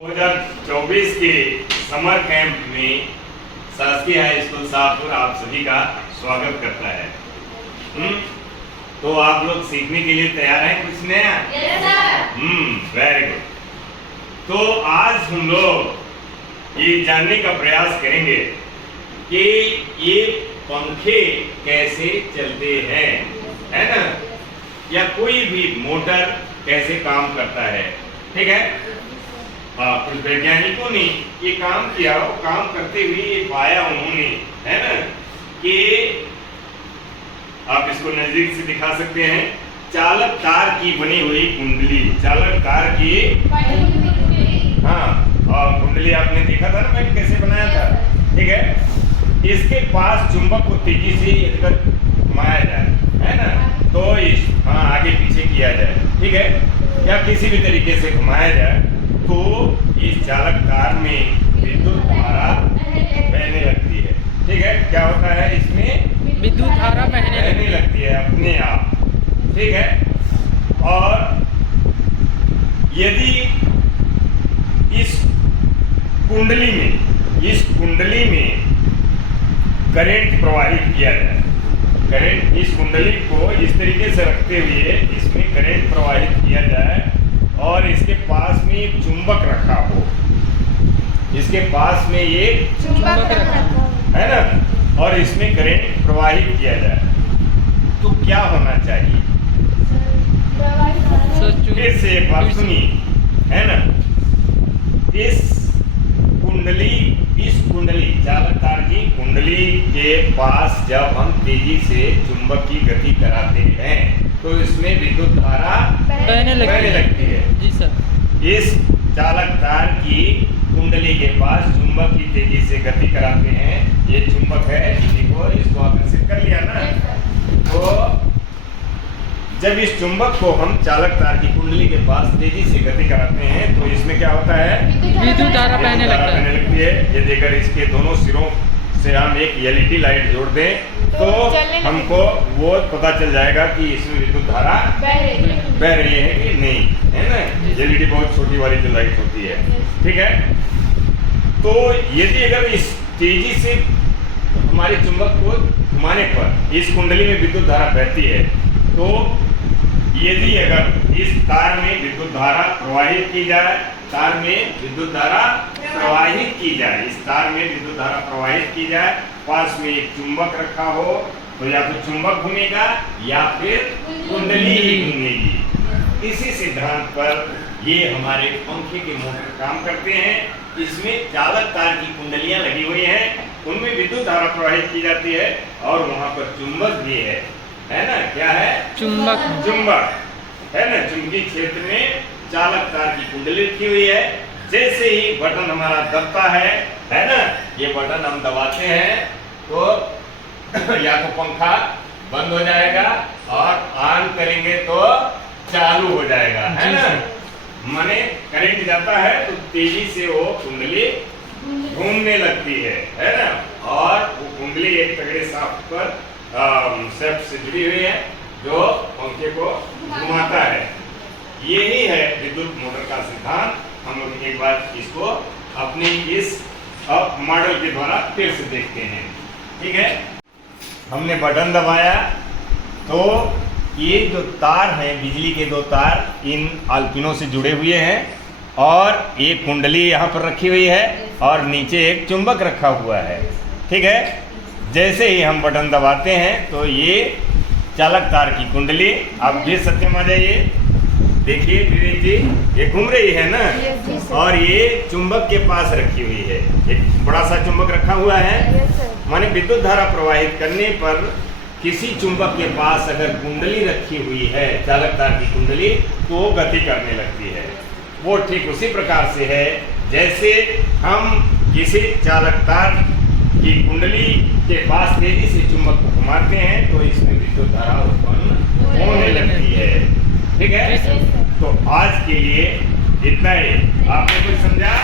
2024 के summer camp में शासकीय हाई स्कूल शाहपुर आप सभी का स्वागत करता है। तो आप लोग सीखने के लिए तैयार हैं कुछ नया? Very good. तो आज हम लोग ये जानने का प्रयास करेंगे कि ये पंखे कैसे चलते हैं, है ना, या कोई भी मोटर कैसे काम करता है। ठीक है, कुछ वैज्ञानिकों ने ये काम किया, वो काम करते हुए ये पाया उन्होंने, है ना, कि आप इसको नजदीक से दिखा सकते हैं, चालक तार की बनी हुई कुंडली, चालक तार की, हाँ, और कुंडली आपने देखा था ना मैंने कैसे बनाया था। ठीक है, इसके पास चुंबक को तेजी से अगर घुमाया जाए, है ना, तो इस आगे पीछे किया जाए, ठीक है, या किसी भी तरीके से घुमाया जाए तो इस चालक तार में विद्युत धारा बहने लगती है। ठीक है, क्या होता है इसमें? विद्युत धारा बहने लगती है अपने आप। ठीक है, और यदि इस कुंडली में करंट प्रवाहित किया जाए, करंट, इस कुंडली को इस तरीके से रखते हुए इसमें करंट प्रवाहित किया जाए और इसके पास में एक चुंबक रखा हो, इसके पास में एक चुंबक रखा है ना, और इसमें करंट प्रवाहित किया जाए तो क्या होना चाहिए? फिर से एक बार सुनिए, है ना, इस कुंडली चालक तार की कुंडली के पास जब हम तेजी से चुंबक की गति कराते हैं तो इसमें विद्युत धारा बहने लगती है। जी सर। इस चालक तार की कुंडली के पास चुंबक की तेजी से गति कराते हैं, ये चुंबक है, देखो इसको आकर्षित कर लिया ना, तो जब इस चुंबक को हम चालक तार की कुंडली के पास तेजी से गति कराते हैं तो इसमें क्या होता है? विद्युत धारा बहने लगती है। यदि अगर इसके दोनों सिरों से हम एक एलईडी लाइट जोड़ दें तो हमको वो पता चल जाएगा कि इसमें विद्युत धारा बह रही है कि नहीं, है ना। एलईडी बहुत छोटी वाली जो लाइट होती है, ठीक है। तो यदि अगर इस तेजी से हमारे चुंबक को घुमाने पर इस कुंडली में विद्युत धारा बहती है तो यदि अगर इस तार में विद्युत धारा प्रवाहित की जाए, तार में विद्युत धारा प्रवाहित की जाए, इस तार में विद्युत धारा प्रवाहित की जाए, पास में एक चुंबक रखा हो तो या तो चुंबक घूमेगा या फिर कुंडली ही घूमेगी। इसी सिद्धांत पर ये हमारे पंखे के मोटर काम करते हैं। इसमें चालक तार की कुंडलियां लगी हुई हैं, उनमें विद्युत धारा प्रवाहित की जाती है और वहां पर चुंबक भी है ना, क्या है? चुंबक है ना। चुंबकीय क्षेत्र में चालक तार की कुंडली रखी हुई है। जैसे ही बटन हमारा दबता है ना, ये बटन हम दबाते हैं तो या तो पंखा बंद हो जाएगा और ऑन करेंगे तो चालू हो जाएगा, है ना। माने करंट जाता है तो तेजी से वो कुंडली घूमने लगती है ना, और वो कुंडली एक तगड़े शाफ्ट पर शेफ्ट से जुड़ी हुई है जो पंखे को घुमाता है। यही है विद्युत मोटर का सिद्धांत। हम लोग एक बार इसको अपने इस मॉडल के द्वारा फिर से देखते हैं। ठीक है, हमने बटन दबाया तो ये जो तार हैं, बिजली के दो तार इन आल्पिनों से जुड़े हुए हैं और एक कुंडली यहाँ पर रखी हुई है और नीचे एक चुंबक रखा हुआ है। ठीक है, जैसे ही हम बटन दबाते हैं तो ये चालक तार की कुंडली, आप भी सत्यम आ जाइए, देखिए विवेक जी, ये घूम रही है ना, और ये चुंबक के पास रखी हुई है, एक बड़ा सा चुंबक रखा हुआ है। माने विद्युत धारा प्रवाहित करने पर किसी चुंबक के पास अगर कुंडली रखी हुई है, चालक तार की कुंडली, तो गति करने लगती है। वो ठीक उसी प्रकार से है जैसे हम किसी चालक तार की कुंडली के पास तेजी से चुंबक को घुमाते हैं तो इसमें विद्युत धारा उत्पन्न होने लगती है। ठीक है, तो आज के लिए इतना ही। आपने कुछ समझा?